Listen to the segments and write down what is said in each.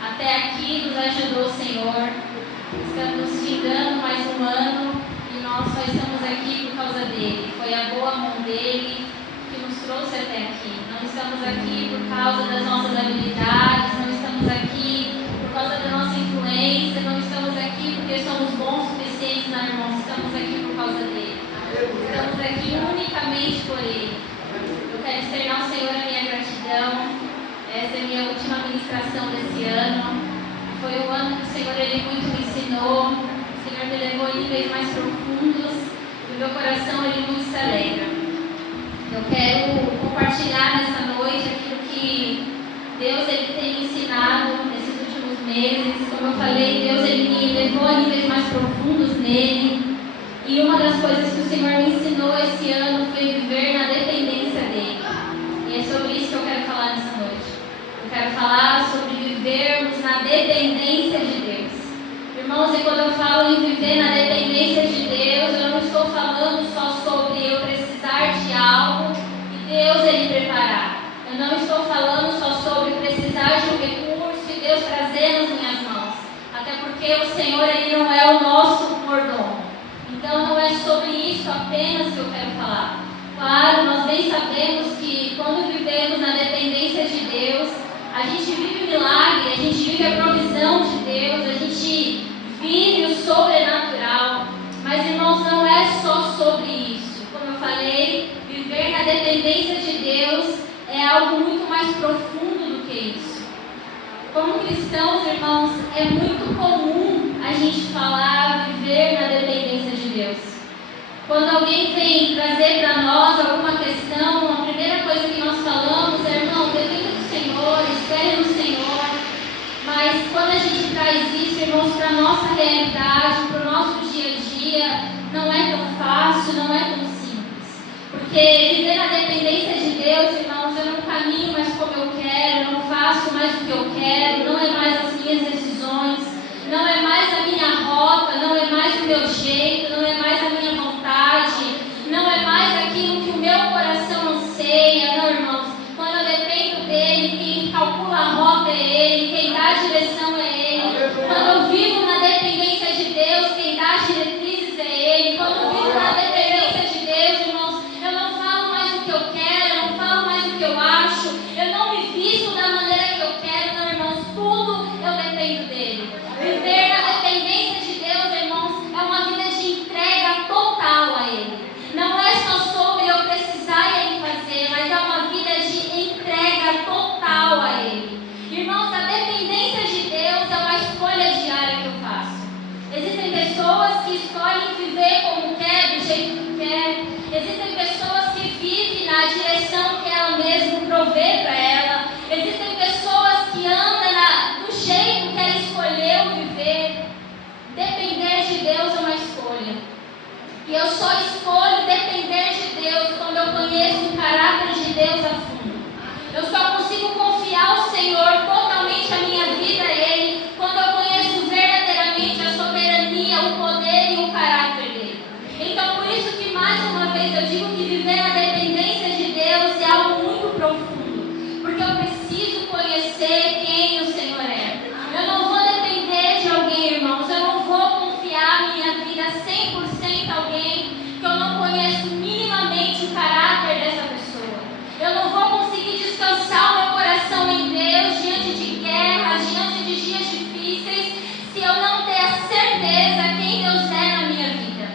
Até aqui nos ajudou o Senhor. Estamos chegando mais um ano e nós só estamos aqui por causa dele. Foi a boa mão dele que nos trouxe até aqui. Não estamos aqui por causa das nossas habilidades, não estamos aqui por causa da nossa influência, não estamos aqui porque somos bons o suficientes, não, irmãos. Estamos aqui por causa dele. Estamos aqui unicamente por ele. Eu quero externar ao Senhor a minha gratidão. Essa é a minha última ministração desse ano. Foi um ano que o Senhor ele muito me ensinou. O Senhor me levou em níveis mais profundos. E o meu coração ele muito se alegra. Eu quero compartilhar nessa noite aquilo que Deus ele tem me ensinado nesses últimos meses. Como eu falei, Deus ele me levou a níveis mais profundos nele. E uma das coisas que o Senhor me ensinou esse ano foi viver na dependência dele. E é sobre isso que eu quero falar nessa noite. Eu quero falar sobre vivermos na dependência de Deus. Irmãos, e quando eu falo em viver na dependência de Deus, eu não estou falando só sobre eu precisar de algo e Deus ele preparar. Eu não estou falando só sobre precisar de um recurso e Deus trazer nas minhas mãos. Até porque o Senhor ele não é o nosso mordomo. Então não é sobre isso apenas que eu quero falar. Claro, nós bem sabemos que quando vivemos na dependência de Deus, a gente vive o milagre, a gente vive a provisão de Deus, a gente vive o sobrenatural. Mas, irmãos, não é só sobre isso. Como eu falei, viver na dependência de Deus é algo muito mais profundo do que isso. Como cristãos, irmãos, é muito comum a gente falar viver na dependência de Deus. Quando alguém vem trazer para nós alguma questão, a primeira coisa que nós falamos é, irmão, dependa do Senhor, espere no Senhor. Mas quando a gente traz isso, irmãos, para a nossa realidade, para o nosso dia a dia, não é tão fácil, não é tão simples. Porque viver na dependência de Deus, irmãos, eu não caminho mais como eu quero, eu não faço mais o que eu quero, não é mais as minhas decisões, não é mais a minha rota, não é mais o meu jeito, não é mais a minha vontade, não é mais aquilo que o meu coração anseia, não, irmãos. Quando eu dependo dele, quem calcula a rota é ele, quem dá a direção é ele. Quando eu vivo na dependência de Deus, quem dá as diretrizes é ele. Quando eu vivo na dependência de Deus, irmãos, eu não falo mais o que eu quero, eu não falo mais o que eu acho, eu não me visto da maneira que eu quero, não, irmãos, tudo eu dependo dele. Viver na dependência de Deus, irmãos, é uma vida de entrega total a ele. Não é só sobre eu precisar e ele fazer, mas é uma vida de entrega total a ele. Irmãos, a dependência de Deus é uma escolha diária que eu faço. Existem pessoas que escolhem viver como quer, do jeito que quer. Existem pessoas que vivem na direção que ela mesma provê para ela. Existem pessoas que andam do jeito que ela escolheu viver. Depender de Deus é uma escolha. E eu só escolho depender de Deus quando eu conheço o caráter de Deus a fundo. Eu só consigo confiar ao Senhor totalmente a minha vida a Ele quando eu conheço verdadeiramente a soberania, o poder e o caráter dele. Então, por isso que mais uma vez eu digo que viver na dependência de Deus é algo muito profundo, porque eu preciso conhecer quem o Senhor é. Eu não vou depender de alguém, irmãos, eu não vou confiar minha vida 100% a alguém que eu não conheço minimamente o caráter dessa pessoa. Eu não vou conseguir descansar o meu coração em Deus diante de guerras, diante de dias difíceis, se eu não ter a certeza quem Deus é na minha vida.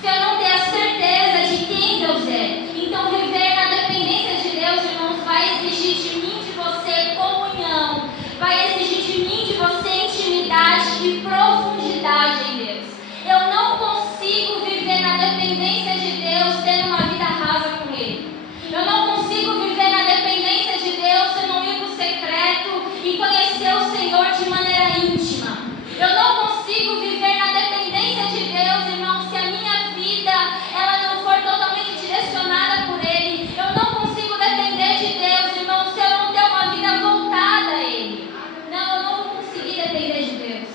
Se eu não ter a certeza de quem Deus é. Então viver na dependência de Deus, irmãos, vai exigir de mim, de você, comunhão. Vai exigir de mim, de você, intimidade e profundidade em Deus. Eu não consigo viver na dependência de Deus tendo uma vida rasa com Ele. Eu não consigo viver na dependência de Deus se eu não ir para o secreto e conhecer o Senhor de maneira íntima. Eu não consigo viver na dependência de Deus, irmão, se a minha vida ela não for totalmente direcionada por Ele. Eu não consigo depender de Deus, irmão, se eu não ter uma vida voltada a Ele. Não, eu não vou conseguir depender de Deus.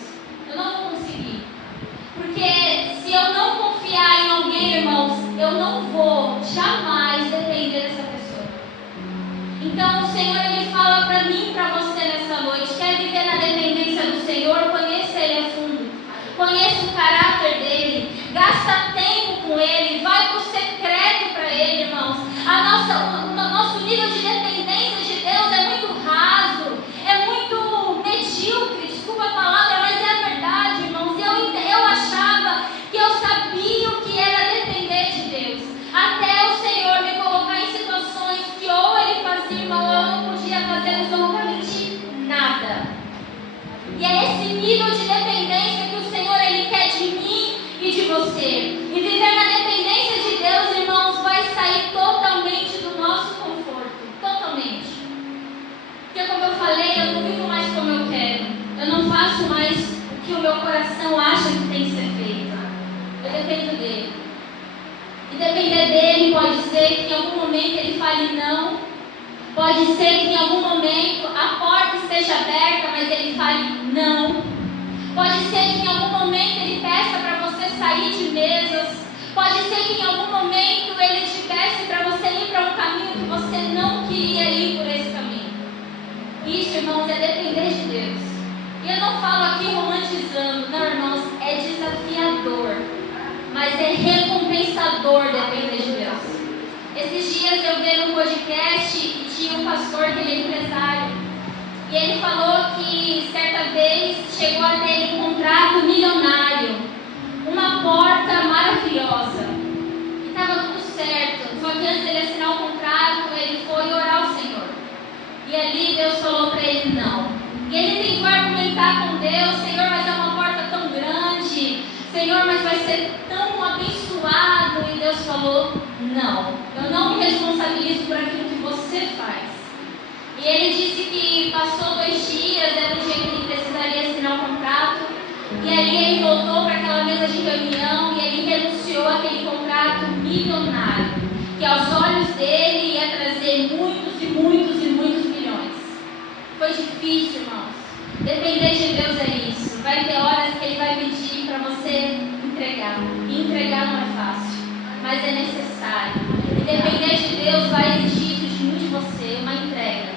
Eu não vou conseguir. Porque se eu não confiar em alguém, irmãos, eu não vou jamais depender dessa pessoa. Então o Senhor ele fala para mim e para você nessa noite: quer viver na dependência nível de dependência que o Senhor Ele quer de mim e de você. E viver na dependência de Deus, irmãos, vai sair totalmente do nosso conforto. Totalmente. Porque como eu falei, eu não vivo mais como eu quero. Eu não faço mais o que o meu coração acha que tem que ser feito. Eu dependo dele. E depender dele pode ser que em algum momento ele fale não. Pode ser que em algum momento a porta esteja aberta, mas ele fale não. Pode ser que em algum momento ele peça para você sair de mesas. Pode ser que em algum momento ele te peça para você ir para um caminho que você não queria ir por esse caminho. Isso, irmãos, é depender de Deus. E eu não falo aqui romantizando, não, irmãos, é desafiador, mas é recompensador depender de Deus. Esses dias eu vi no podcast e tinha um pastor que ele é empresário. E ele falou que certa vez chegou a ter um contrato milionário, uma porta maravilhosa. E estava tudo certo. Só que antes de ele assinar o contrato, ele foi orar ao Senhor. E ali Deus falou para ele não. E ele tentou argumentar com Deus: Senhor, mas é uma porta tão grande. Senhor, mas vai ser tão abençoado. E Deus falou: não, eu não me responsabilizo por aquilo que você faz. E ele disse que passou 2 dias, era o dia que ele precisaria assinar o contrato. E ali ele voltou para aquela mesa de reunião e ele renunciou àquele contrato milionário, que aos olhos dele ia trazer muitos e muitos e muitos milhões. Foi difícil, irmãos. Depender de Deus é isso. Vai ter horas que ele vai pedir para você entregar. E entregar não é fácil, mas é necessário. E depender de Deus vai exigir isso de mim, de você, uma entrega.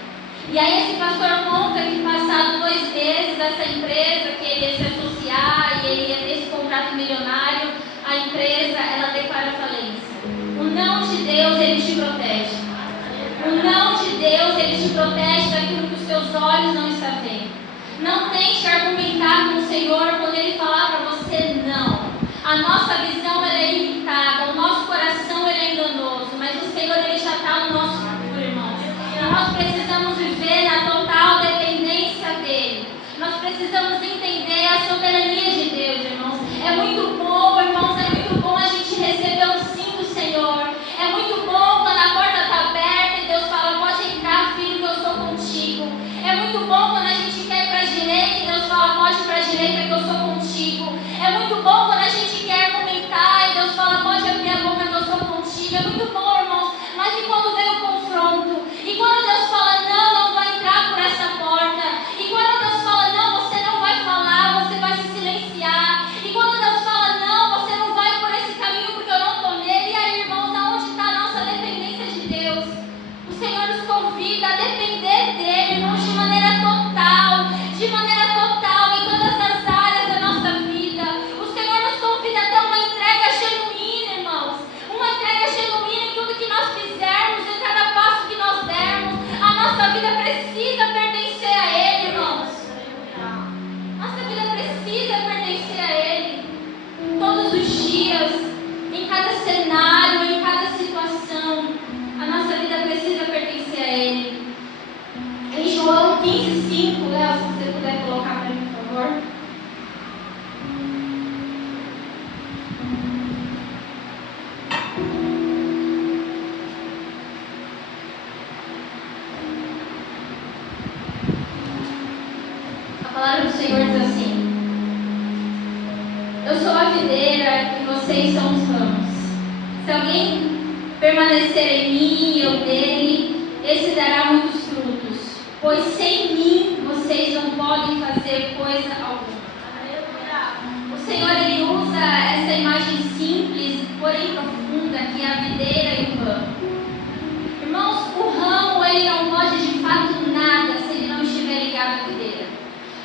E aí esse pastor conta que passado 2 meses dessa empresa, que ele ia se associar e ele ia ter esse contrato milionário, a empresa, ela declara falência. O não de Deus, ele te protege. O não de Deus, ele te protege daquilo que os teus olhos não estão vendo. Não tente argumentar com o Senhor quando ele falar para você não. A nossa visão ela é limitada, o nosso coração ele é enganoso, mas o Senhor ele já está no nosso futuro, irmãos. Nós precisamos viver na total dependência dele. Nós precisamos entender a soberania de Deus, irmãos. É muito bom, irmãos, é muito bom a gente receber o sim do Senhor. É muito bom quando a porta está aberta e Deus fala: pode entrar, filho, que eu sou contigo. É muito bom quando a gente quer ir para a direita e Deus fala: pode ir para a direita, que eu sou contigo. É muito bom quando a gente quer argumentar e Deus fala: pode abrir a boca, que eu sou contigo. É muito bom, irmãos, mas e quando vem o confronto? E quando Deus fala: não, não vai entrar por essa porta. E quando Deus fala: não, você não vai falar, você vai se silenciar. E quando Deus fala: não, você não vai por esse caminho porque eu não estou nele. E aí, irmãos, aonde está a nossa dependência de Deus? O Senhor nos convida a depender dele, irmãos, de maneira total em todas as áreas da nossa vida. O Senhor nos convida a ter uma entrega genuína, irmãos. Uma entrega genuína em tudo que nós fizermos, em cada passo que nós dermos. A nossa vida precisa pertencer a Ele, irmãos. Nossa vida precisa pertencer a Ele. Todos os dias, em cada cenário, em cada situação, a nossa vida precisa pertencer a Ele. Em João 15:5, Léo, se você puder colocar para mim, por favor. A palavra do Senhor diz assim: eu sou a videira e vocês são os ramos. Se alguém permanecer em mim e eu dele, esse dará muitos frutos, pois sem mim vocês não podem fazer coisa alguma. O Senhor ele usa essa imagem simples, porém profunda, que é a videira e o ramo. Irmãos, o ramo ele não pode de fato nada se ele não estiver ligado à videira.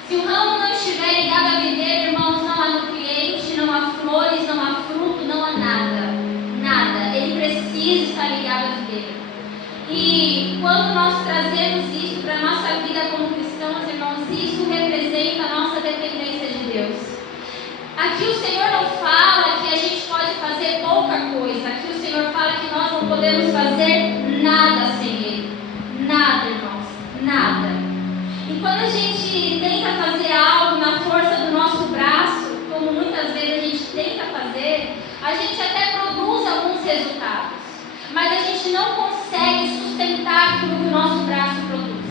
Se o ramo não estiver ligado à videira, irmãos, não há nutriente, não há flores, não há fruto, não há nada. Nada. Ele precisa estar ligado à videira. E quando nós trazemos isso para a nossa vida como cristãos, irmãos, isso representa a nossa dependência de Deus. Aqui o Senhor não fala que a gente pode fazer pouca coisa. Aqui o Senhor fala que nós não podemos fazer nada sem Ele. Nada, irmãos. Nada. E quando a gente tenta fazer algo na força mas a gente não consegue sustentar aquilo que o nosso braço produz.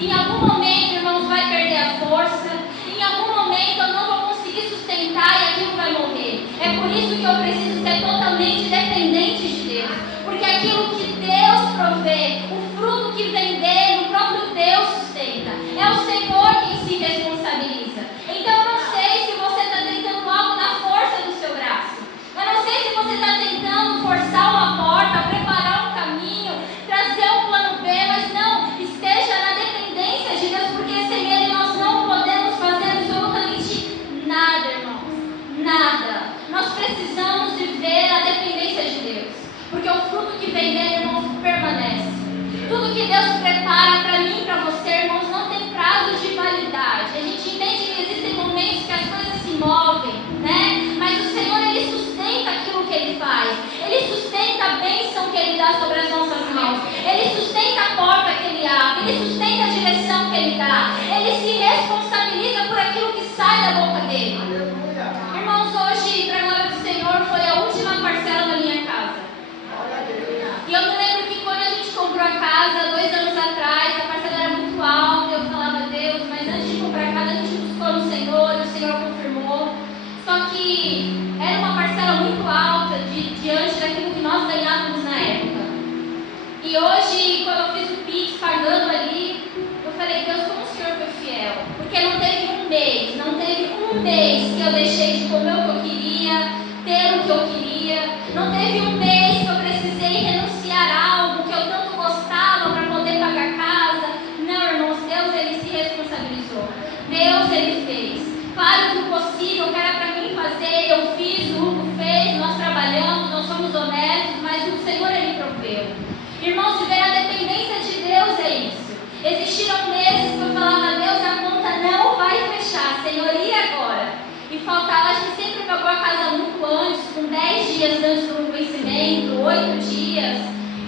Em algum momento, irmãos, vai perder a força, em algum momento eu não vou conseguir sustentar e aquilo vai morrer. É por isso que eu preciso ser totalmente dependente de Deus, porque aquilo que Deus provê, o fruto que vem dele, o próprio Deus sustenta. É o Senhor quem se responsabiliza. Então eu não sei se você está tentando algo na força do seu braço. Eu não sei se você está tentando forçar uma porta, preparar um caminho, trazer um plano B, mas não, esteja na dependência de Deus, porque sem Ele nós não podemos fazer absolutamente nada, irmãos. Nada. Nós precisamos viver na dependência de Deus, porque o fruto que vem dele, irmãos, permanece. Tudo que Deus prepara para mim e para você, irmãos, não tem prazo de validade. A gente entende que existem momentos que as coisas se movem, né? Mas o Senhor, Ele sustenta aquilo que Ele faz. Ele sustenta a bênção que Ele dá sobre as nossas mãos. Ele sustenta a porta que Ele abre. Ele sustenta a direção que Ele dá. Ele se responsabiliza por aquilo que sai da boca dEle. Irmãos, hoje, para a glória do Senhor, foi a última parcela da minha casa. E eu me lembro que quando a gente comprou a casa, 2 anos atrás, a parcela era muito alta, eu falava, Deus, mas antes de comprar a casa, a gente buscou no Senhor, e o Senhor confirmou. Só que era uma parcela muito alta diante daquilo que nós ganhávamos na época. E hoje, quando eu fiz o Pix pagando ali, eu falei, Deus, como o Senhor foi fiel? Porque não teve um mês que eu deixei de comer o que eu queria, ter o que eu queria, não teve um mês que eu precisei renunciar a algo que eu tanto gostava para poder pagar a casa. Não, irmãos, Deus, Ele se responsabilizou. Deus, Ele fez. Claro que o possível que era para mim fazer, eu fiz, o Hugo fez, nós trabalhamos, nós somos honestos, mas o Senhor, Ele proveu. Irmãos, viver a dependência de Deus é isso. Existiram meses que eu falava, Deus, a conta não vai fechar, Senhor, e agora? E faltava, a gente sempre pagou a casa muito antes, com 10 dias antes do vencimento, 8 dias.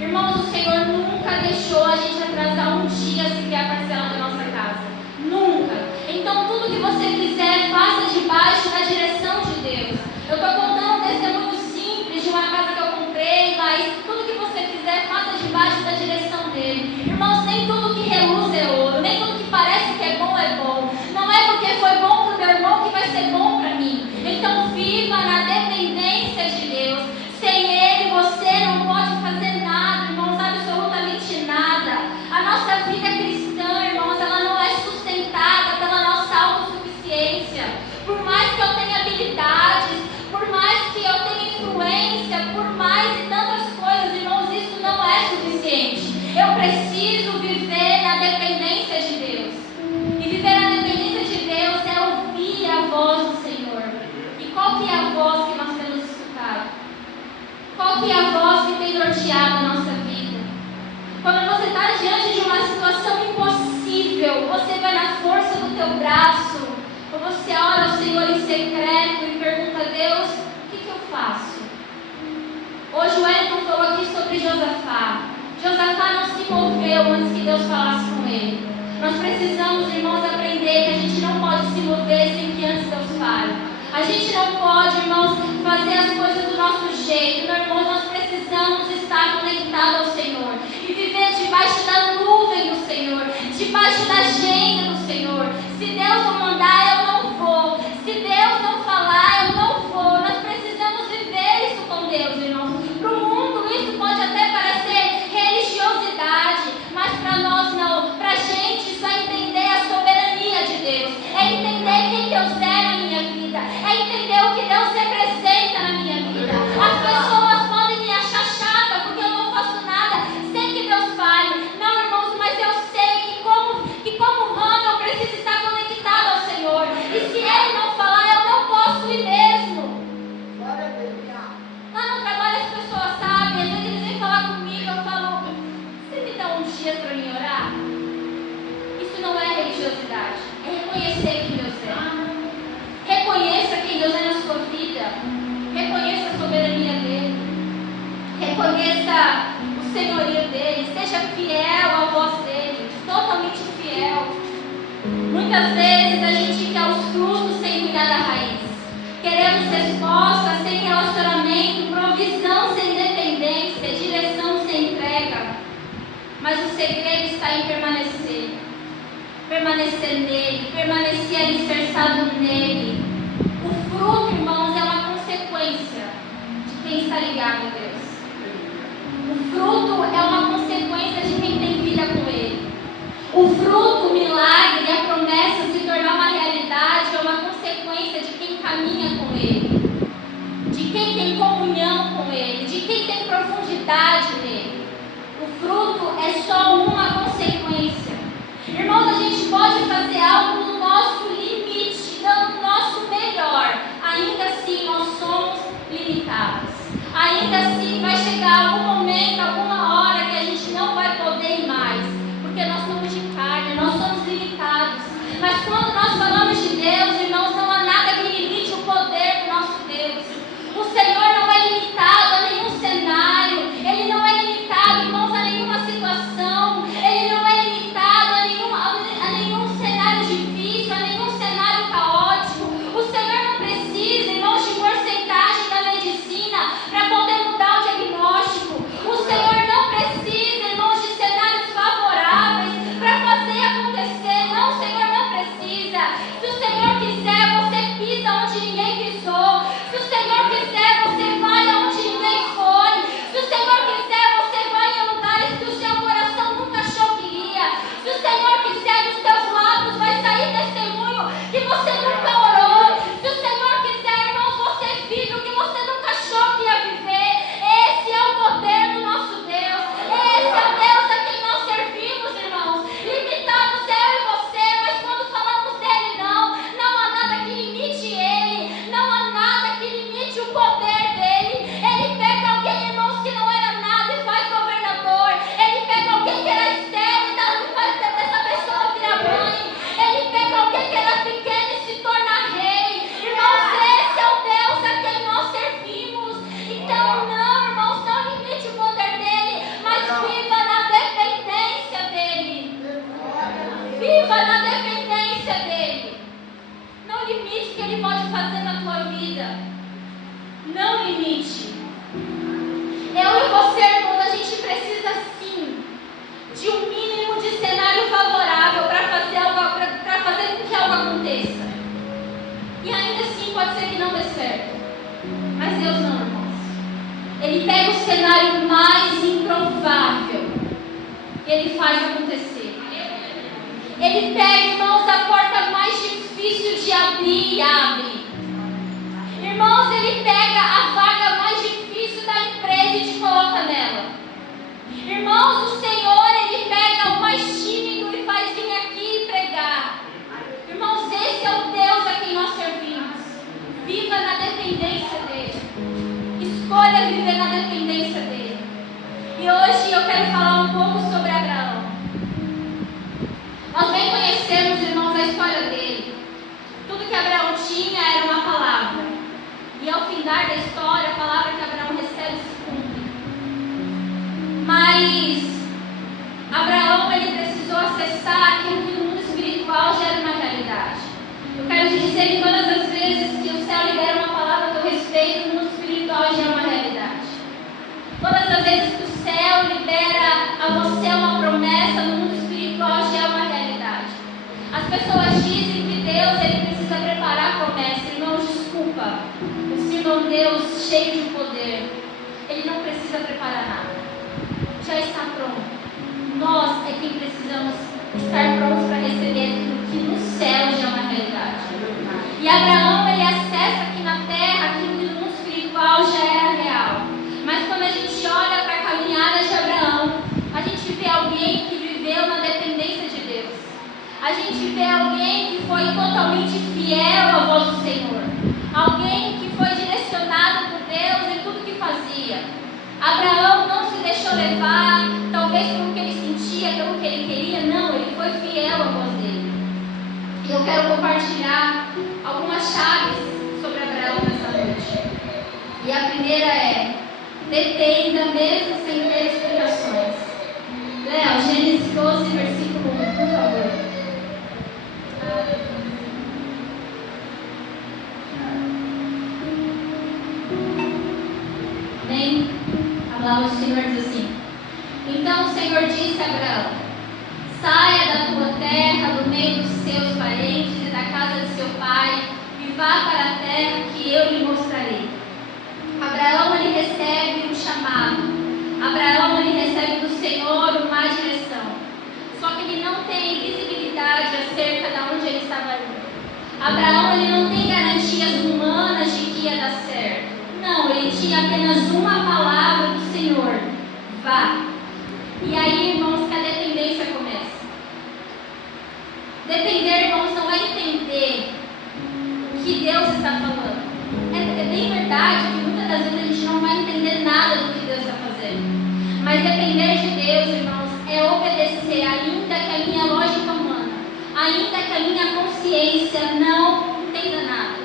Irmãos, o Senhor nunca deixou a gente atrasar um dia sequer a parcela da nossa casa. Nunca. Então, tudo que você fizer, faça debaixo da direção de Deus. Eu estou contando um testemunho simples de uma casa que eu comprei, mas tudo que você fizer, faça debaixo da direção dele. Irmãos, nem tudo que reluz é ouro, nem tudo que parece que é bom é bom. Não é porque foi bom para o meu irmão que vai ser bom para mim. Então, viva na dependência de Deus. Sem Ele, você não pode fazer nada, irmãos, absolutamente nada. A nossa vida cristã, irmãos, ela não é sustentada pela nossa autossuficiência. Por mais que eu tenha habilidades, por mais que eu tenha influência, por mais e tantas coisas, irmãos, isso não é suficiente. Eu preciso viver na dependência de Deus. E viver na dependência de Deus é ouvir a voz do Senhor. E qual que é a voz que nós temos escutado? Qual que é a voz que tem norteado a nossa vida? Quando você está diante de uma situação impossível, você vai na força do teu braço, ou você ora ao Senhor em secreto e pergunta a Deus, o que eu faço? Hoje o Wellington falou aqui sobre Josafá. Josafá não se moveu antes que Deus falasse com ele. Nós precisamos, irmãos, aprender que a gente não pode se mover sem que antes Deus fale. A gente não pode, irmãos, fazer as coisas do nosso jeito. Meu irmão, nós precisamos estar conectados ao Senhor e viver debaixo da nuvem do Senhor, debaixo da agenda do Senhor. Se Deus não mandar, eu não vou. Se Deus não falar, eu não vou. Nós precisamos viver isso com Deus, irmãos. Para o mundo, isso pode até parecer religiosidade, mas para nós não. Para a gente, isso é entender a soberania de Deus, é entender quem Deus é na minha vida, é entender o que Deus representa na minha vida. As pessoas podem me achar chata porque eu não faço nada sem que Deus fale. Não, irmãos, mas eu sei que como Hannah eu preciso estar conectado ao Senhor. E se Ele não falar, eu não posso ir mesmo. Lá no trabalho as pessoas sabem, às vezes eles vêm falar comigo, eu falo, você me dá uns dias para me orar? Isso não é religiosidade, é reconhecer quem Deus é. Reconheça quem Deus é na sua vida. Reconheça a soberania dEle. Reconheça o senhorio dEle. Seja fiel à voz dEle. Totalmente fiel. Muitas vezes a gente quer os frutos sem cuidar da raiz. Queremos resposta sem relacionamento, provisão sem dependência, direção sem está em permanecer. Permanecer nele, permanecer alicerçado nele. O fruto, irmãos, é uma consequência de quem está ligado a Deus. O fruto é uma consequência de quem tem vida com ele. O fruto, o milagre e a promessa se tornar uma realidade é uma consequência de quem caminha com ele, de quem tem comunhão com ele, de quem tem profundidade nele. O fruto é só uma consequência. Irmãos, a gente pode fazer algo no nosso limite, dando o nosso melhor. Ainda assim, nós somos limitados. Ainda assim, vai chegar algum momento, alguma hora que a gente não vai poder ir mais, porque nós somos de carne, nós somos limitados. Mas quando nós falamos de Deus, irmãos, não há nada que limite o poder do nosso Deus. O Senhor não é limitado a nenhum cenário, Ele não é limitado, irmãos, a nenhuma situação, Ele não é limitado a nenhum cenário difícil, a nenhum cenário caótico. O Senhor não precisa, irmãos, de porcentagem da medicina para poder mudar o diagnóstico. O Senhor não precisa, irmãos, de cenários favoráveis para fazer acontecer. Não, o Senhor não precisa. Se o Senhor quiser, você pisa onde ninguém pisou. Se o Senhor quiser, você vai aonde ninguém foi. Se o Senhor quiser, você vai em lugares que o seu coração nunca achou que ia. Se o Senhor quiser, dos teus lábios vai sair testemunho que você nunca orou. Se o Senhor quiser, irmãos, você vive o que você nunca achou que ia viver. Esse é o poder do nosso Deus. Esse é o Deus a quem nós servimos, irmãos. Limitados é eu e você, mas quando falamos dele, não há nada que limite ele. Não há nada que limite o poder dele. Ele pega alguém, irmãos, que não era nada e faz governador. Ele pega alguém que era estéril e faz dessa pessoa virar mãe. Ele pega alguém que era pequeno e se torna rei. Irmãos, esse é o Deus a quem nós servimos. Então não, irmãos, não limite o poder dele, mas viva na dependência dele. Viva na dependência dele. Não limite o que ele pode fazer na tua vida. Não limite. Eu e você, irmãos, a gente precisa sim de um mínimo de cenário favorável para fazer com que algo aconteça. E ainda assim pode ser que não dê certo. Mas Deus não, irmãos. Ele pega o cenário mais improvável e Ele faz acontecer. Ele pega, irmãos, a porta mais difícil de abrir e abre. Irmãos, Ele pega a vaga mais difícil da empresa e te coloca nela. Irmãos, o Senhor, Ele pega o mais tímido e faz vir aqui pregar. Irmãos, esse é o Deus a quem nós servimos. Viva na dependência dEle. Escolha viver na dependência dEle. E hoje eu quero falar um pouco sobre Abraão. Nós bem conhecemos, irmãos, a história dele. Tudo que Abraão tinha era uma palavra. E ao findar da história, a palavra que Abraão recebe se cumpre. Mas Abraão, ele precisou acessar aquilo que no mundo espiritual já era uma realidade. Eu quero te dizer que todas as vezes que o céu libera uma palavra a teu respeito, no mundo espiritual já é uma realidade. Todas as vezes que o céu libera a você uma promessa, no mundo espiritual já é uma realidade. As pessoas dizem que Deus, ele precisa preparar a promessa. Irmãos, desculpa. Eu sirvo a um Deus cheio de poder. Ele não precisa preparar nada. Já está pronto. Nós é quem precisamos estar prontos para receber aquilo que no céu já é uma realidade. E Abraão, ele acessa aqui na terra aquilo que no mundo espiritual já era real. Mas quando a gente olha para a caminhada de Abraão, a gente vê alguém que viveu na dependência de Deus. A gente vê alguém que foi totalmente fiel à voz do Senhor. Alguém que foi direcionado por Deus em tudo que fazia. Abraão não se deixou levar, talvez pelo que ele sentia, pelo que ele queria. Não, ele foi fiel à voz dele. E eu quero compartilhar algumas chaves sobre Abraão nessa noite. E a primeira é: dependa mesmo sem ter explicações. Léo, Gênesis 12, versículo 1, por favor. Amém? A palavra do Senhor diz assim: então o Senhor disse a Abraão: terra, do meio dos seus parentes e da casa de seu pai, e vá para a terra que eu lhe mostrarei. Abraão, ele recebe um chamado. Abraão, ele recebe do Senhor uma direção. Só que ele não tem visibilidade acerca de onde ele estava indo. Abraão, ele não tem garantias humanas de que ia dar certo. Não, ele tinha apenas uma palavra do Senhor: vá. E aí, irmãos, que a dependência começa. Depender, irmãos, não é entender o que Deus está falando. É bem verdade que muitas das vezes a gente não vai entender nada do que Deus está fazendo. Mas depender de Deus, irmãos, é obedecer, ainda que a minha lógica humana, ainda que a minha consciência não entenda nada.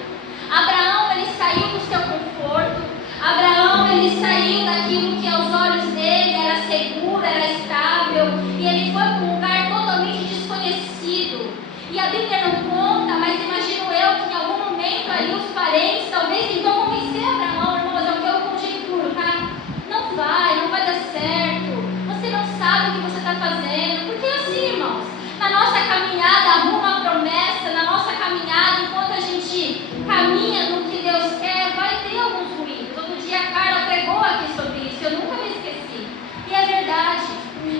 Abraão, ele saiu do seu conforto. Abraão, ele saiu daquilo que aos olhos dele era seguro, era estável, e ele foi para um lugar totalmente desconhecido. E a Bíblia não conta, mas imagino eu que em algum momento ali os parentes talvez tentam convencer Abraão: irmãos, é o que eu conjecturo, tá? Não vai dar certo. Você não sabe o que você está fazendo. Porque assim, irmãos, na nossa caminhada rumo à promessa, na nossa caminhada, enquanto a gente caminha no que Deus quer, vai ter alguns ruídos. Outro dia a Carla pregou aqui sobre isso, eu nunca me esqueci. E é verdade.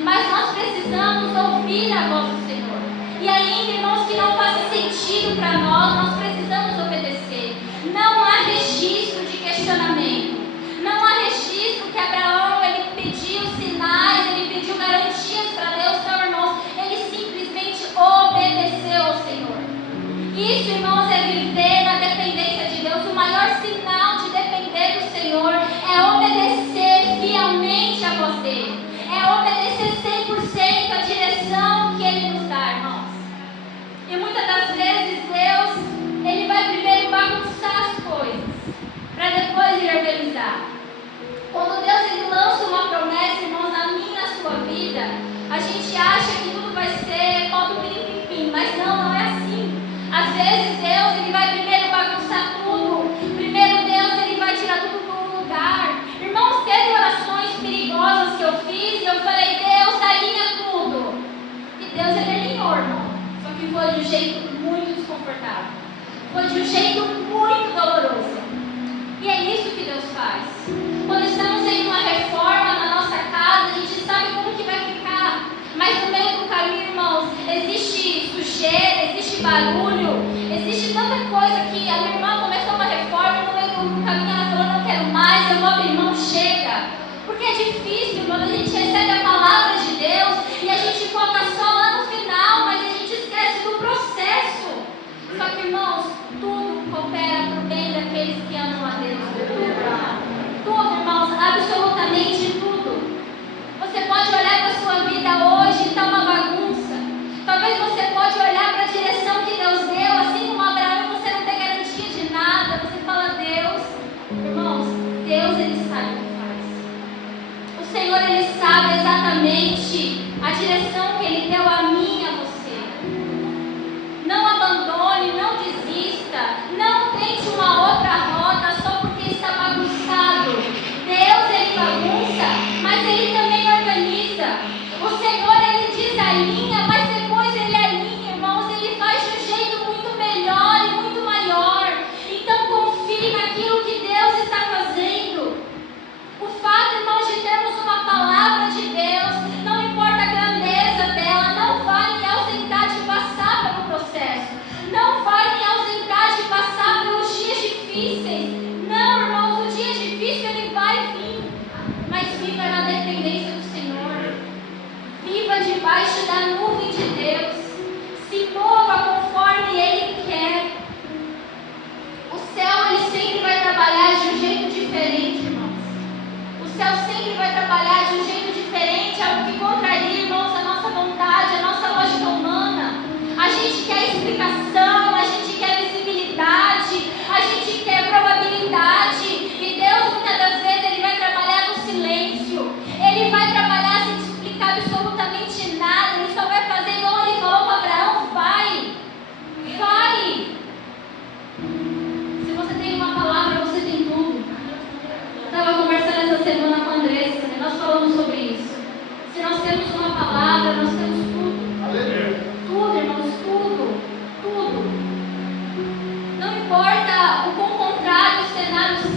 Mas nós precisamos ouvir a voz do Senhor. E ainda, irmãos, que não faça sentido para nós precisamos obedecer. Não há registro de questionamento. Não há registro que Abraão, ele pediu sinais, ele pediu garantias para Deus. Não, irmãos, ele simplesmente obedeceu ao Senhor. Isso, irmãos, é viver na dependência de Deus. O maior sinal de depender do Senhor é obedecer fielmente a voz dele. É obedecer 100% a direção que ele nos dá, irmãos. E muitas das vezes Deus, ele vai primeiro bagunçar as coisas, para depois ir organizar. Quando Deus, ele lança uma promessa, irmãos, na minha e na sua vida, a gente acha que tudo vai ser todo pirim-pim-pim, mas não é assim. Às vezes Deus, ele vai primeiro bagunçar tudo. Primeiro Deus, ele vai tirar tudo do lugar. Irmãos, teve orações perigosas que eu fiz e eu falei: Deus, alinha tudo. E Deus, ele alinhou, irmão. Só que foi de um jeito muito desconfortável. Foi de um jeito muito doloroso. E é isso que Deus faz. Quando estamos em uma reforma na nossa casa, a gente sabe como que vai ficar. Mas no meio do caminho, irmãos, existe sujeira, existe barulho, existe tanta coisa que a minha irmã começou uma reforma e no meio do caminho ela falou: não quero mais, eu vou abrir mão, chega. Porque é difícil, quando a gente recebe a palavra de Deus e a gente foca só lá no final, mas a gente esquece do processo. Só que, irmãos, tudo coopera para o bem daqueles que amam a Deus. Tudo, irmãos, absolutamente tudo. Você pode olhar para a sua vida hoje e está uma bagunça. Talvez você pode olhar para a direção que Deus deu, assim como Abraão, você não tem garantia de nada. Você fala: Deus, irmãos, Deus, ele sabe o que faz. O Senhor, ele sabe exatamente a direção que ele deu a mim e a você. Não abandone, não desista, não tente uma outra rota só porque está bagunçado. Deus, ele bagunça, mas ele também organiza. O Senhor, ele desalinha, mas depois ele alinha, irmãos. Ele faz de um jeito muito melhor e muito maior. Então confie naquilo que Deus está fazendo. O fato, irmãos, de termos uma palavra de Deus, não importa a grandeza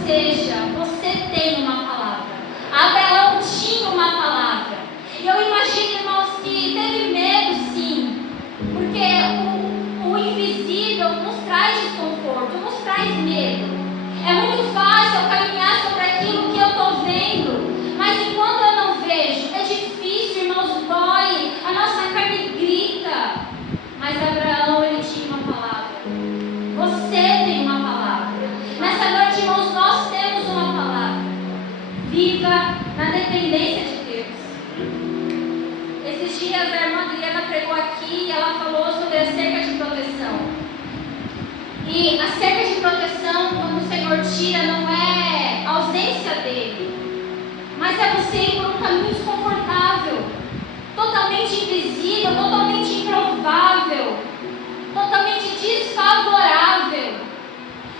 seja, você tem uma palavra. Abraão tinha uma palavra. E eu imagino, irmãos, que teve medo, sim, porque o invisível nos traz desconforto, nos traz medo. É muito fácil eu caminhar sobre aquilo que eu estou vendo, mas enquanto eu não vejo, é difícil, irmãos, dói, a nossa carne grita. Mas Abraão, ele tinha uma palavra. Você tem uma palavra. Nessa noite, irmãos, nós temos uma palavra. Viva na dependência de Deus. Esses dias a irmã Adriana pregou aqui e ela falou sobre a cerca de proteção. E a cerca de proteção, quando o Senhor tira, não é a ausência dele, mas é você ir por um caminho desconfortável, totalmente invisível, totalmente improvável, totalmente desfavorável,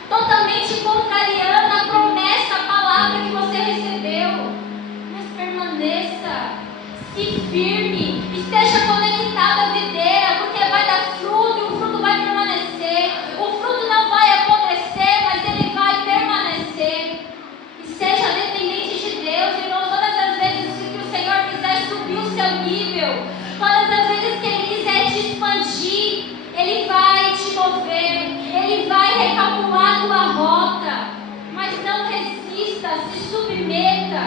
totalmente contrariando a promessa, a palavra que você recebeu. Mas permaneça, se firme, esteja conectado à videira, porque vai dar fruto e o fruto vai permanecer. O fruto não vai apodrecer, mas ele vai permanecer. E seja dependente de Deus, irmão. Todas as vezes que o Senhor quiser subir o seu nível, todas as vezes que Ele quiser te expandir, Ele vai te mover, Ele vai recalcular a tua rota. Mas não resista, se submeta.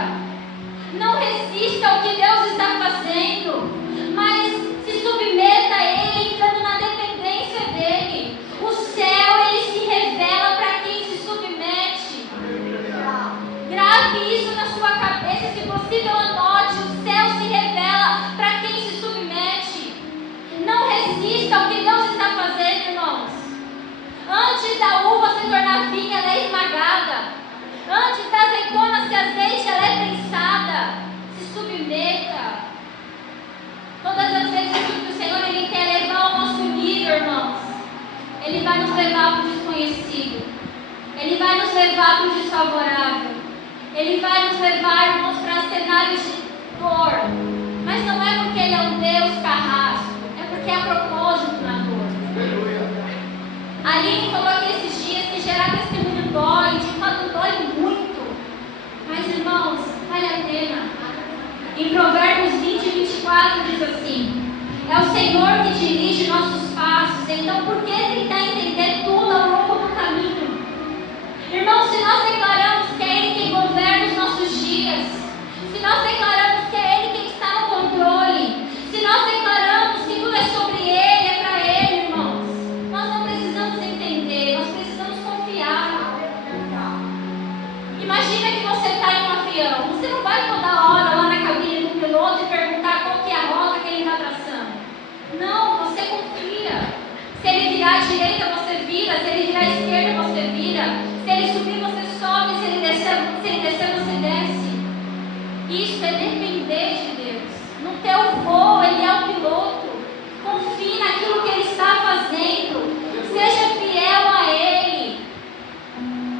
Não resista ao que Deus está fazendo, mas se submeta a Ele, entrando na dependência dEle. O céu, Ele se revela para quem se submete. Grave isso na sua cabeça, se possível anote. O céu se revela para quem se submete. Não resista ao que Deus está fazendo, irmãos. Antes da uva se tornar vinho, ela é esmagada. Antes da azeitona ser azeite, ela é prensada. Se submeta. Todas as vezes que o Senhor Ele quer levar ao nosso nível, irmãos, Ele vai nos levar para o desconhecido. Ele vai nos levar para o desfavorável. Ele vai nos levar, irmãos, para cenários de dor. Mas não é porque Ele é um Deus carrasco, é porque há propósito na dor. A Aline falou aqui esses dias que gerar testemunho dói, de fato dói muito. Mas, irmãos, vale a pena. Em Provérbios 20 e 24 diz assim: é o Senhor que dirige nossos passos, então por que tentar entender tudo ao longo do caminho? Irmãos, se nós declaramos que é Ele quem governa os nossos dias, se nós declaramos que é Ele quem está no controle, se nós declaramos que tudo é sobre Ele, é para Ele, irmãos, nós não precisamos entender, nós precisamos confiar. Imagina que você está em um avião, você não vai toda hora lá na cabine do piloto e perguntar qual que é a rota que ele está traçando. Não, você confia. Se ele virar à direita, você vira. Se ele virar à esquerda, você vira. Se ele subir, você sobe. Se ele descer, você desce. Isso é depender de Deus. No teu voo, Ele é o piloto. Confie naquilo que Ele está fazendo. Seja fiel a Ele.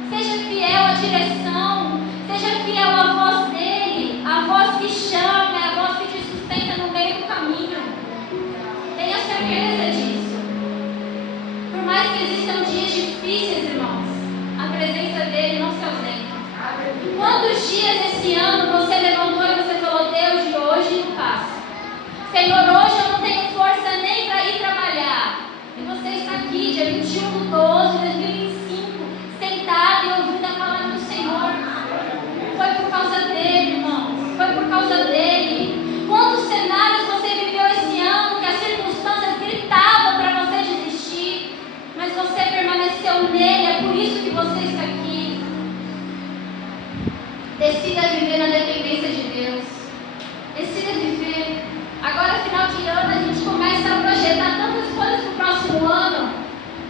Seja fiel à direção. Seja fiel à voz dEle. A voz que chama, é a voz que te sustenta no meio do caminho. Tenha certeza disso. Por mais que existam dias difíceis, irmãos, a presença dEle não se ausenta. Quantos dias esse ano você levantou e você falou: Deus, de hoje não passa. Senhor, hoje eu não tenho força nem para ir trabalhar. E você está aqui, dia 21/12/2025, sentado e ouvindo a palavra do Senhor. Foi por causa dEle, irmãos. Foi por causa dEle. Quantos cenários você viveu esse ano que as circunstâncias gritavam para você desistir, mas você permaneceu nele, é por isso que você está aqui. Decida viver na dependência de Deus. Decida viver. Agora, final de ano, a gente começa a projetar tantas coisas para o próximo ano.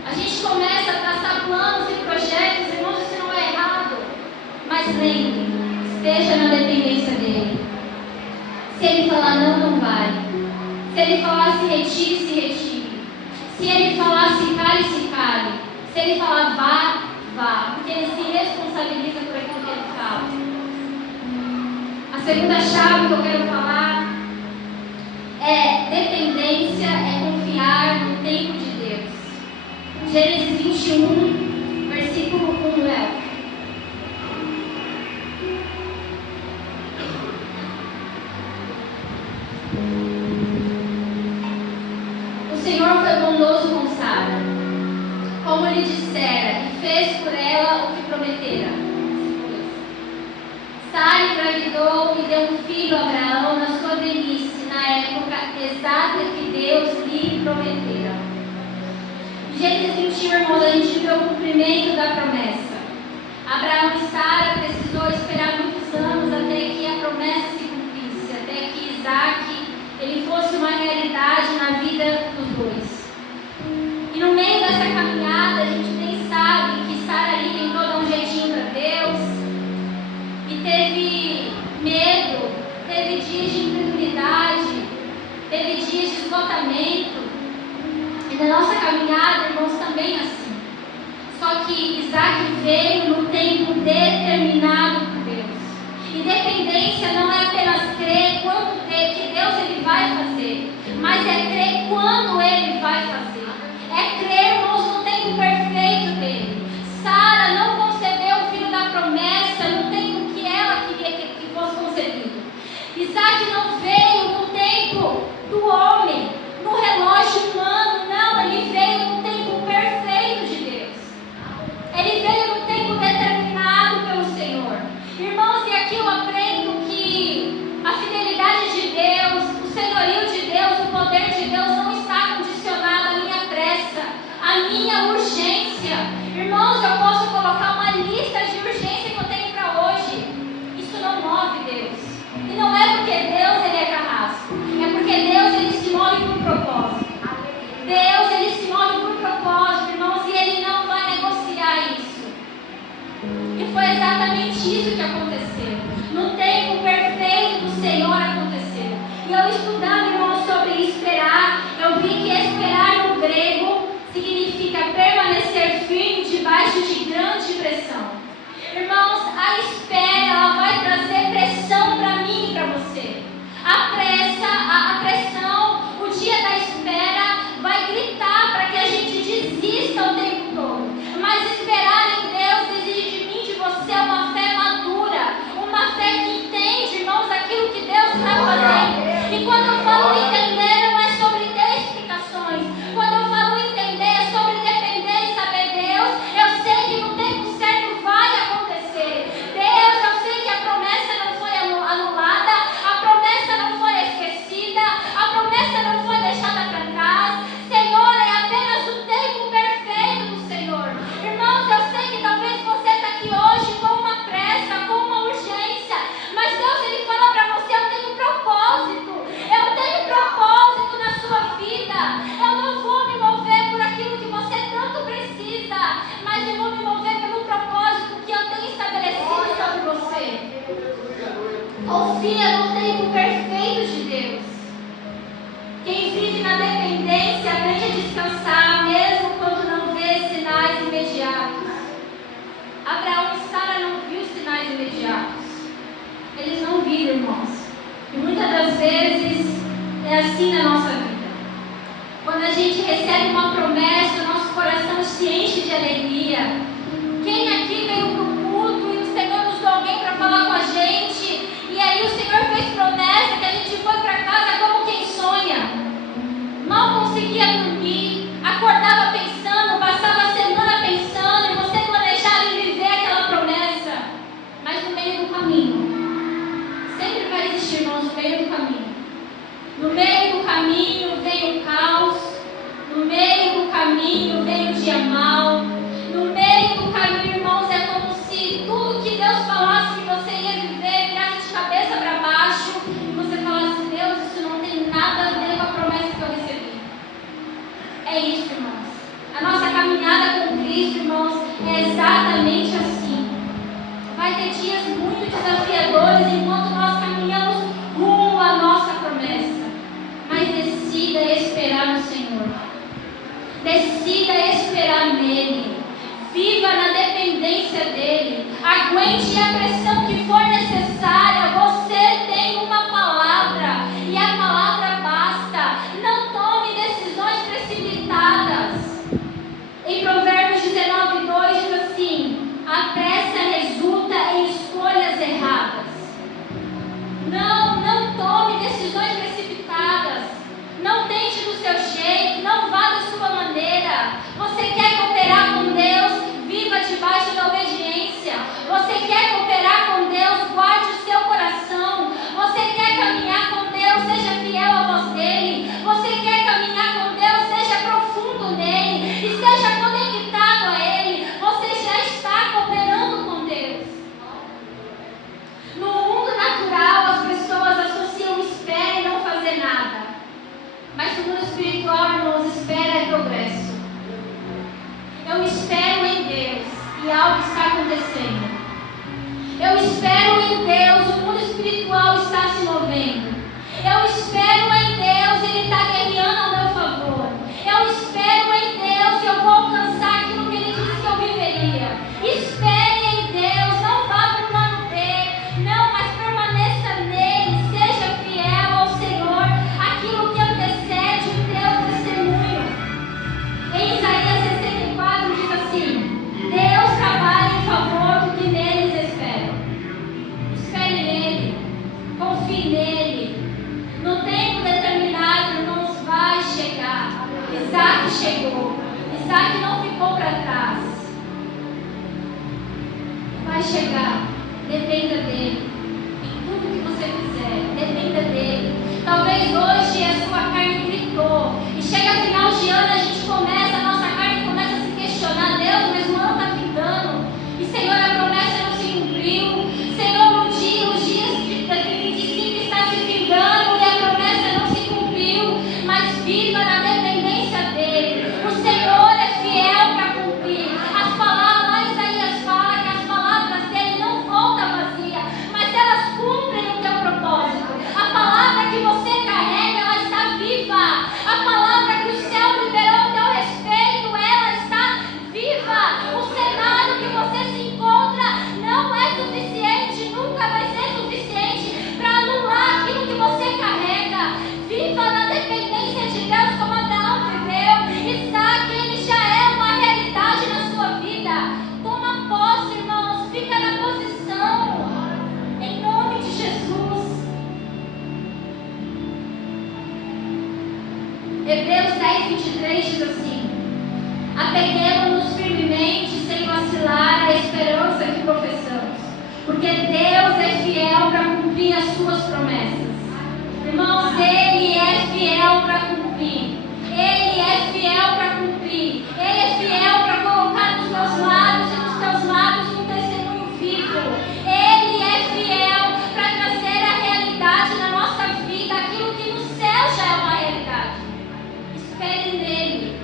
A gente começa a traçar planos e projetos, irmãos, isso não é errado. Mas lembre, esteja na dependência dele. Se ele falar não, não vai. Se ele falar se retire, se retire. Se ele falar se cale, se cale. Se ele falar vá, vá. Porque ele se responsabiliza por aquilo que ele fala. A segunda chave que eu quero falar é dependência, é confiar no tempo de Deus. Gênesis 21, versículo 1, lhe dissera, e fez por ela o que prometera. Sara engravidou e deu um filho a Abraão na sua velhice, na época exata que Deus lhe prometera. Em Gênesis 21, irmãos, a gente vê o cumprimento da promessa. Abraão e Sara precisou esperar muitos anos até que a promessa se cumprisse, até que Isaac ele fosse uma realidade na vida dos dois. E no meio dessa caminhada, a gente bem sabe que Sara ali tentou dar um jeitinho para Deus, e teve medo, teve dias de incredulidade, teve dias de esgotamento. E na nossa caminhada, irmãos, também assim. Só que Isaac veio no tempo determinado por Deus. E dependência não é apenas crer quando que Deus ele vai fazer, mas é crer quando ele vai fazer. É crer, irmãos, no tempo perfeito dele. Sara não concebeu o filho da promessa no tempo que ela queria que fosse concebido. Isaac não veio no tempo do homem, no relógio humano, não, ele veio no tempo perfeito de Deus. Ele veio no tempo determinado pelo Senhor. Irmãos, e aqui eu aprendo que a fidelidade de Deus, o senhorio de Deus, o poder de Deus não está condicionado à minha pressa, à minha urgência. Irmãos, eu posso colocar uma lista de urgência que eu tenho para hoje. Isso não move Deus. E não é porque Deus ele é carrasco, é porque Deus ele se move por propósito. Deus ele se move por propósito, irmãos, e ele não vai negociar isso. E foi exatamente isso que aconteceu. No tempo perfeito do Senhor aconteceu. E eu estudando, irmãos, sobre esperar, eu vi que esperar no grego significa permanecer firme debaixo de grande pressão. Irmãos, a espera ela vai trazer pressão para mim e para você. A pressão, o dia da espera vai gritar para que a gente desista o tempo todo. Mas esperar em Deus exige de mim, de você, uma fé madura, uma fé que entende, irmãos, aquilo que Deus está fazendo. E quando eu falo entender, não é sobre ter explicações. Quando eu falo entender, é sobre depender e saber Deus. Eu sei que no tempo certo vai acontecer. Deus, eu sei que a promessa não foi anulada, a promessa não foi esquecida, a promessa não foi deixada para trás. Senhor, é apenas o tempo perfeito do Senhor. Irmãos, eu sei que talvez você está aqui hoje com uma pressa, com uma urgência, mas Deus ele fala para você: eu tenho propósito, eu tenho propósito na sua vida. Eu não vou me mover por aquilo que você tanto precisa, mas eu vou me mover pelo propósito que eu tenho estabelecido sobre você. Confia no tempo perfeito de Deus. Quem vive na dependência aprende a descansar, mesmo quando não vê sinais imediatos. Abraão e Sara não viu sinais imediatos. Eles não viram, irmãos. E muitas das vezes é assim na nossa vida. Quando a gente recebe uma promessa, o nosso coração se enche de alegria. Quem aqui veio para o culto e o Senhor nos deu alguém para falar com a gente? E aí o Senhor fez promessa que a gente foi para casa como quem sonha. Mal conseguia dormir, acordava pensando, passava a semana pensando, e você planejava em viver aquela promessa. Mas no meio do caminho, sempre vai existir, irmãos, no meio do caminho. No meio do caminho vem o caos, no meio do caminho vem o dia mau, no meio do caminho, irmãos, é como se tudo que Deus falasse que você ia viver virasse de cabeça para baixo, e você falasse: Deus, isso não tem nada a ver com a promessa que eu recebi. É isso, irmãos. A nossa caminhada com Cristo, irmãos, é exatamente assim. Vai ter dias muito desafiadores enquanto nós caminhamos rumo à nossa promessa. Mas decida esperar no Senhor. Decida esperar nele. Viva na dependência dele. Aguente a pressão que for necessária. Você tem uma palavra e a palavra basta. Não tome decisões precipitadas. Em Provérbios 19:2 diz assim: a pressa resulta em escolhas erradas. Não tome decisões precipitadas. Não tente do seu jeito, não vá da sua maneira. Você quer cooperar com chegar. Dependa dele. Em tudo que você fizer, dependa dele. Talvez hoje a sua carne gritou. E chega final de ano, a nossa carne começa a se questionar. Deus, mas o ano está findando. E Senhor, a promessa não se cumpriu. Senhor, os dias de 2025 está se findando e a promessa não se cumpriu. Mas viva na dependência dele. O Senhor é fiel para cumprir. As palavras, Isaías fala que as palavras dele não voltam vazia, mas elas cumprem o teu propósito. A palavra que você carrega, ela está viva. A palavra que o céu liberou a teu respeito, ela está viva. O cenário que você se encontra não é suficiente, nunca vai ser suficiente para anular aquilo que você carrega. Viva na dependência de Deus como Abraão viveu. Isaac, ele já é uma realidade na sua vida. Toma posse, irmãos, fica na posição. Em nome de Jesus. Hebreus 10:23 diz assim: apeguemos-nos firmemente, sem vacilar, à esperança que professamos, porque Deus é fiel para cumprir as suas promessas. Irmãos, Ele é fiel para cumprir. Ele é fiel para cumprir. Ele é fiel para colocar nos meus lábios e nos teus lábios um testemunho vivo. Ele é fiel para trazer a realidade na nossa vida, aquilo que no céu já é uma realidade. Espere nele.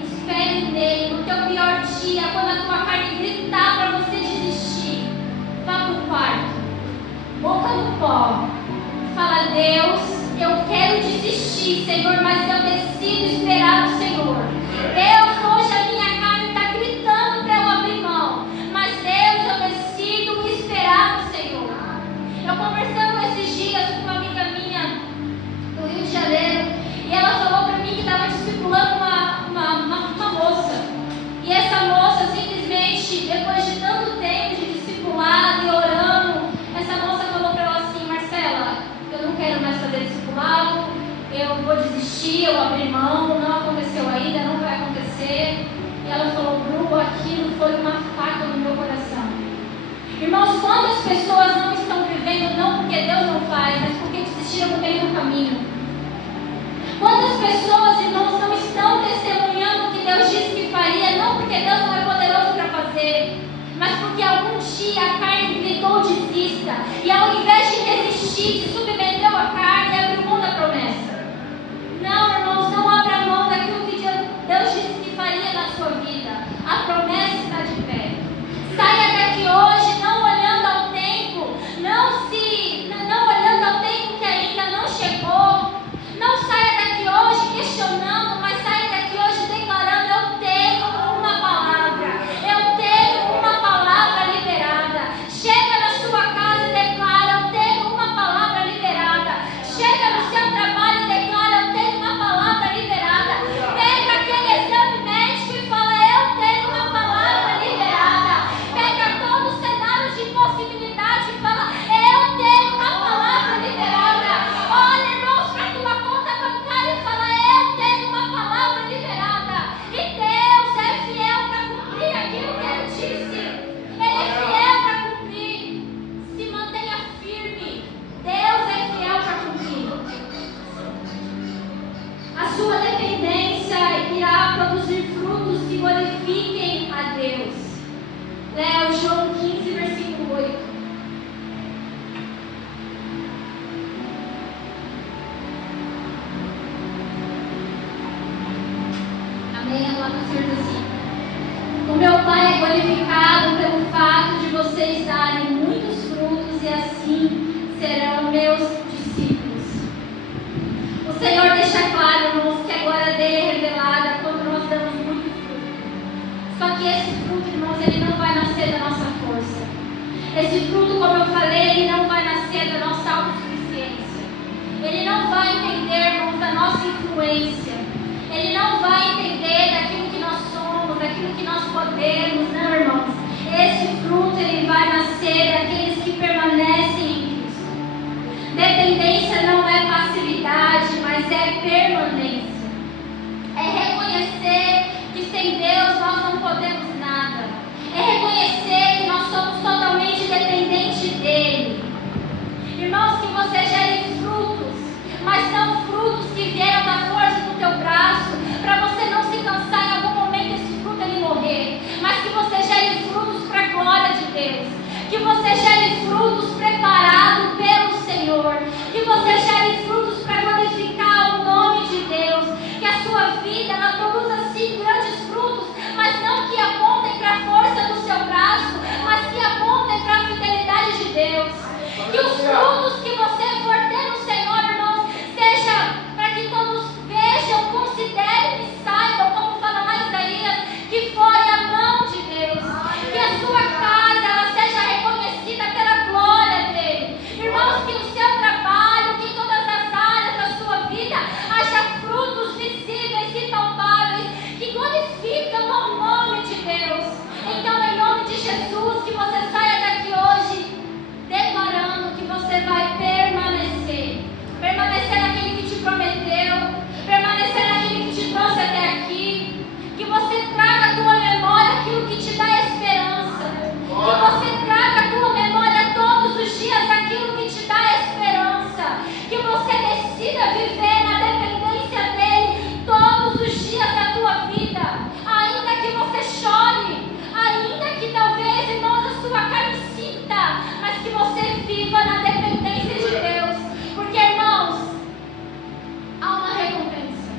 Espere nele. No teu pior dia, quando a tua carne gritar para você desistir, vá para o quarto, boca no pó. Fala: Deus, eu quero desistir, Senhor, mas eu decido esperar o Senhor. Deus, hoje a minha carne está gritando para eu abrir mão, mas Deus, eu decido esperar o Senhor. Eu conversando esses dias com uma amiga minha do Rio de Janeiro, e ela falou para mim que estava discipulando uma moça. E essa moça, simplesmente, depois de tanto tempo de discipulado e orando, essa moça falou para ela assim: Marcela, eu não quero mais fazer discipulado, eu vou desistir, eu abri mão, não aconteceu ainda, não vai acontecer. E ela falou: Bru, aquilo foi uma faca no meu coração. Irmãos, quantas pessoas não estão vivendo, não porque Deus não faz, mas porque desistiram no meio do caminho? Quantas pessoas, irmãos, não estão testemunhando o que Deus disse que faria, não porque Deus não é poderoso para fazer, mas porque algum dia a carne gritou: desista, e ao invés de resistir, se submeteu à carne e abriu mão da promessa. Não, irmãos, não abra mão daquilo que Deus disse que faria na sua vida. A promessa está de pé. Saia daqui hoje não olhando ao tempo, não olhando ao tempo que ainda não chegou. Não saia daqui hoje questionando, mas saia daqui hoje declarando: eu tenho uma palavra, eu tenho uma palavra liberada. Chega na sua casa e declara: eu tenho uma palavra liberada. Chega no seu trabalho e declara: eu tenho uma palavra liberada. Pega aquele exame médico e fala: eu tenho uma palavra liberada. Pega todo o cenário de impossibilidade e fala: eu tenho uma palavra liberada. Olha, irmãos, para a tua conta bancária e fala: eu tenho uma palavra liberada. E Deus é fiel para cumprir aquilo que Ele disse. Ele é fiel para cumprir. Se mantenha firme. Deus é fiel para cumprir. A sua dependência irá produzir frutos que glorifiquem a Deus. Léo, João 15, versículo 8. Amém? A palavra do Senhor diz assim: o meu Pai é glorificado pelo fato de vocês darem muitos frutos e assim serão meus discípulos. O Senhor deixa claro, irmãos, que a glória dele é revelada quando nós damos muito fruto. Só que esse fruto, irmãos, ele não vai nascer da nossa força. Esse fruto, como eu falei, ele não vai nascer da nossa autossuficiência. Ele não vai entender, irmãos, da nossa influência. Ele não vai entender daquilo que nós somos, daquilo que nós podemos, não, irmãos. Esse fruto, ele vai nascer daqueles que permanecem em Cristo. Dependência não é passividade, mas é permanência. É reconhecer que sem Deus nós não podemos nada. É reconhecer que nós somos totalmente que você viva na dependência de Deus. Porque, irmãos, há uma recompensa.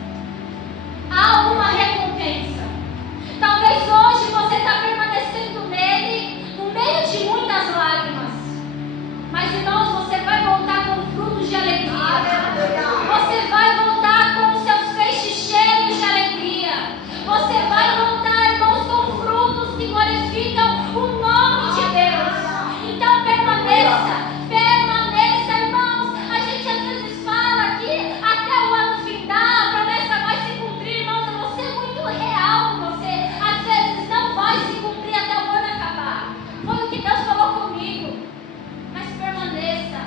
Há uma recompensa. Talvez hoje você está permanecendo nele, no meio de muitas lágrimas. Mas, irmãos, você vai voltar com frutos de alegria. Você vai voltar com os seus feixes cheios de alegria. Você vai voltar, irmãos, com frutos que glorificam o nome de Deus. Então permaneça, irmãos. A gente às vezes fala que até o ano findar a promessa vai se cumprir, irmãos. Eu vou ser muito real com você. Às vezes não vai se cumprir até o ano acabar. Foi o que Deus falou comigo. Mas permaneça.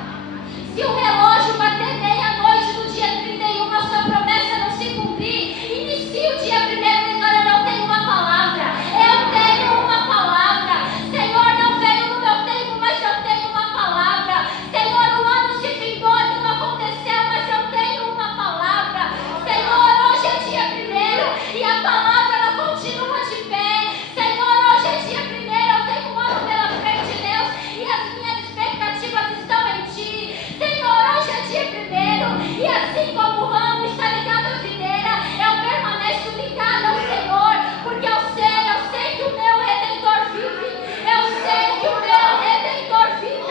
Se o relógio bater meia-noite do dia 31, a sua promessa não se cumprir, inicie o dia primeiro declarando: eu tenho uma palavra. Eu tenho uma palavra. Senhor, não veio no meu tempo, mas eu tenho uma palavra. Senhor, o ano se findou e não aconteceu, mas eu tenho uma palavra. Senhor, hoje é dia primeiro e a palavra ela continua de pé. Senhor, hoje é dia primeiro, eu tenho um ano pela frente, Deus, e as minhas expectativas estão em Ti. Senhor, hoje é dia primeiro e assim como o ramo está ligado à videira, eu permaneço ligado ao Senhor, porque eu sei que o meu Redentor vive. Eu sei que o meu Redentor vive.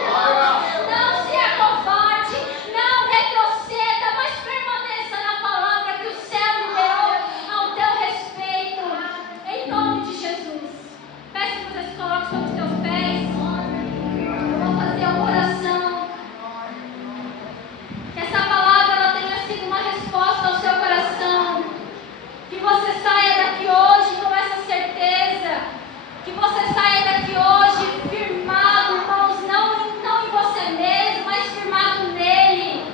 Não se acovarde, não retroceda, mas permaneça na palavra que o céu liberou ao teu respeito. Em nome de Jesus. Peço que você se coloque sobre os teus pés. Eu vou fazer uma oração. Que essa palavra ela tenha sido uma resposta ao seu coração. Que você saia daqui hoje com essa certeza. Que você saia daqui hoje firmado, irmãos, não em você mesmo, mas firmado nele.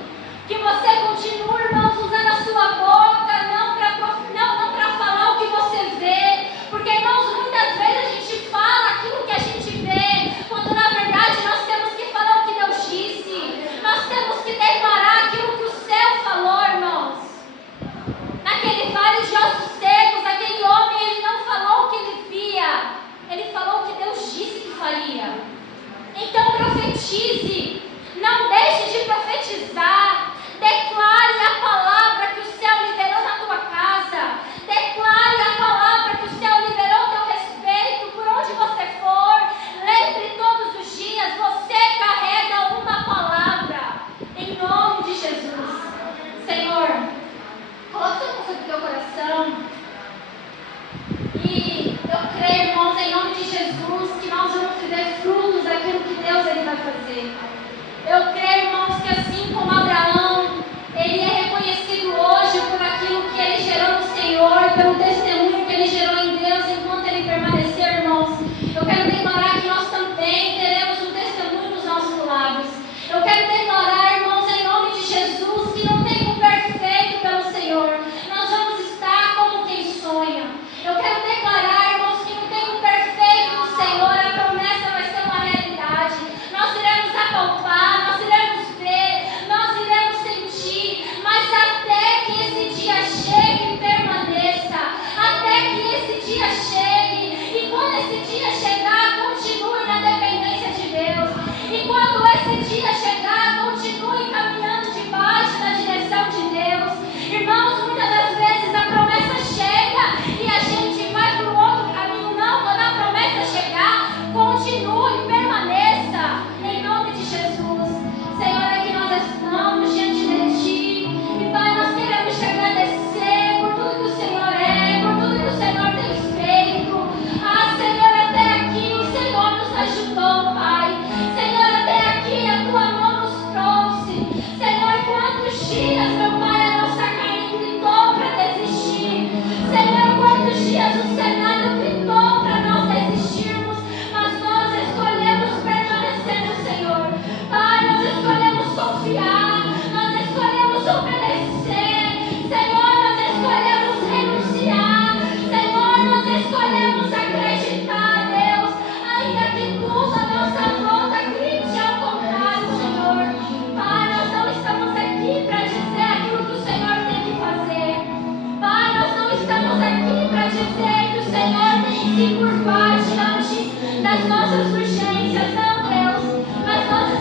Que você continue, irmãos, usando a sua boca, não para falar o que você vê. Porque, irmãos, muitas vezes a gente fala aquilo que a gente vê, quando na verdade nós temos que falar o que Deus disse. Nós temos que declarar aquilo que o céu falou, irmãos. Naquele vale de ossos secos, aquele homem, ele não falou o que ele via, ele falou o que Deus disse que faria. Então profetize, não deixe de profetizar. Declare a palavra que o céu liberou na tua casa. Declare a palavra que o céu liberou ao teu respeito, por onde você for. Lembre todos os dias, você carrega uma palavra. Em nome de Jesus. Senhor, coloque sua mão sobre o teu coração. E eu creio, irmãos, em nome de Jesus, que nós vamos viver frutos daquilo que Deus ele vai fazer. Eu creio, irmãos, que assim como Abraão, ele é reconhecido hoje por aquilo que ele gerou no Senhor, pelo testemunho que ele gerou em Deus enquanto ele permanecer, irmãos. Eu quero declarar que nós também teremos um testemunho nos nossos lábios. Eu quero declarar, irmãos, em nome de Jesus, que no tempo perfeito pelo Senhor, nós vamos estar como quem sonha. Eu quero declarar, irmãos, que no tempo perfeito do Senhor, a promessa vai ser uma realidade. Nós iremos apalpar, nós iremos ver, nós iremos sentir, mas até que esse dia chegue e permaneça, até que esse dia chegue, e quando esse dia chegar, continue na dependência de Deus, e quando esse dia chegar, continue caminhando debaixo da direção de Deus. Irmãos, muitas das vezes a promessa chega e a gente vai para o outro caminho. Não, quando a promessa chegar, continue, permaneça, em nome de Jesus. Senhor, aqui nós estamos diante de Ti, e Pai, nós queremos Te agradecer por tudo que o Senhor é, por tudo que o Senhor tem feito. Ah, Senhor, até aqui o Senhor nos ajudou, Pai. Senhor, até aqui a Tua mão nos trouxe. Senhor, quantos dias, meu Pai, a nossa carne gritou para desistir. Senhor, quantos dias o cenário gritou para nós desistirmos, mas nós escolhemos permanecer no Senhor. Pai, nós escolhemos confiar, nós escolhemos obedecer. Senhor, nós escolhemos renunciar. Senhor, nós escolhemos acreditar, Deus, ainda que tudo a nossa volta grite ao contrário, Senhor. Pai, nós não estamos aqui para dizer aquilo que o Senhor tem que fazer. Pai, nós não estamos aqui para dizer que o Senhor tem que se curvar diante das nossas urgências, não, Deus, mas nós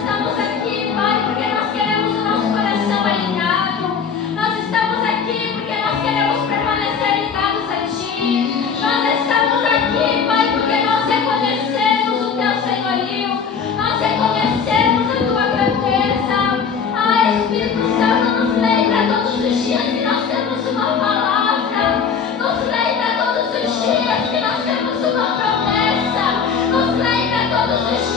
nós